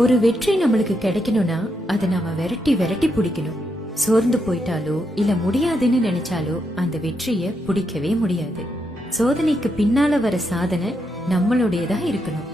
ஒரு வெற்றி நம்மளுக்கு கிடைக்கணும்னா அதை நாம விரட்டி விரட்டி பிடிக்கணும். சோர்ந்து போயிட்டாலோ இல்ல முடியாதுன்னு நினைச்சாலோ அந்த வெற்றிய பிடிக்கவே முடியாது. சோதனைக்கு பின்னால வர சாதனை நம்மளுடையதா இருக்கணும்.